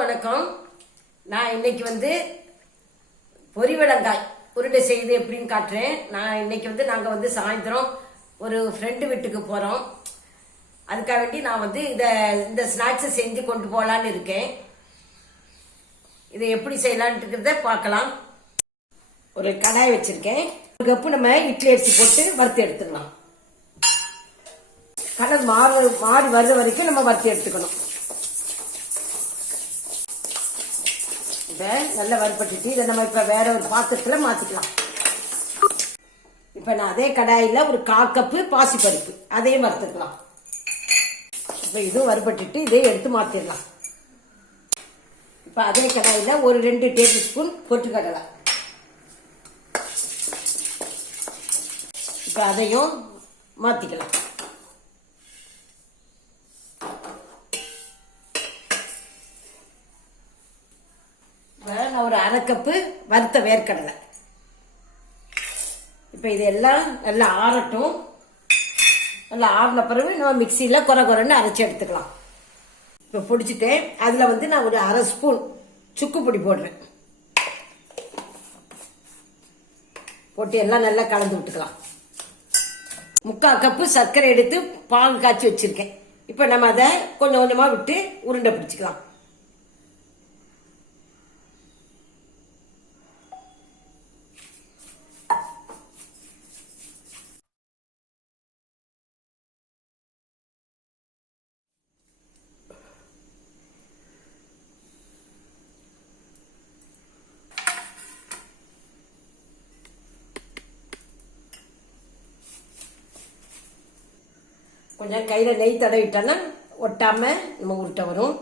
வணக்கம். நான் இன்னைக்கு பொரிவெளங்காய் உருண்டை செய்து எப்படின்னு காட்டுறேன். நான் இன்னைக்கு நாங்கள் சாயந்தரம் ஒரு ஃப்ரெண்டு வீட்டுக்கு போகிறோம். அதுக்காக வேண்டி நான் இந்த ஸ்நாக்ஸை செஞ்சு கொண்டு போகலான்னு இருக்கேன். இதை எப்படி செய்யலான்றத பார்க்கலாம். ஒரு கடாய் வச்சிருக்கேன். ஒரு கப்பு நம்ம இட்லி அரிசி போட்டு வறுத்து எடுத்துக்கலாம். கலர் மாறி வர்ற வரைக்கும் நம்ம வறுத்து எடுத்துக்கணும். நல்லா வறுபட்டுட்டு இதை நம்ம இப்ப வேற ஒரு பாத்திரத்துல மாத்திக்கலாம். இப்ப நான் அதே கடாயில ஒரு 1/4 கப்பு பாசிப்பருப்பு அதையும் வறுத்துக்கலாம். இப்ப இதுவும் வறுபட்டுட்டு இதை எடுத்து மாத்திடலாம். இப்ப அதே கடாயில ஒரு 2 டேபிள் ஸ்பூன் பொட்டுக்கடலை, இப்ப அதையும் மாத்திக்கலாம். ஒரு 1/2 கப்பு வறுத்த வேர்க்கடலை. இப்ப இதெல்லாம் நல்லா ஆறட்டும். நல்லா ஆறின பிறகு நம்ம மிக்சியில குறைன்னு அரைச்சி எடுத்துக்கலாம். இப்ப பொடிச்சுட்டேன். அதுல நான் ஒரு 1/2 ஸ்பூன் சுக்கு பொடி போடுறேன். போட்டு எல்லாம் நல்லா கலந்து விட்டுக்கலாம். 3/4 கப்பு சர்க்கரை எடுத்து பால் காய்ச்சி வச்சிருக்கேன். இப்ப நம்ம அதை கொஞ்சம் கொஞ்சமா விட்டு உருண்டை பிடிச்சிக்கலாம். கொஞ்சம் கையில் நெய் தடவிட்டோன்னா ஒட்டாமல் நம்ம உருட்டை வரும்.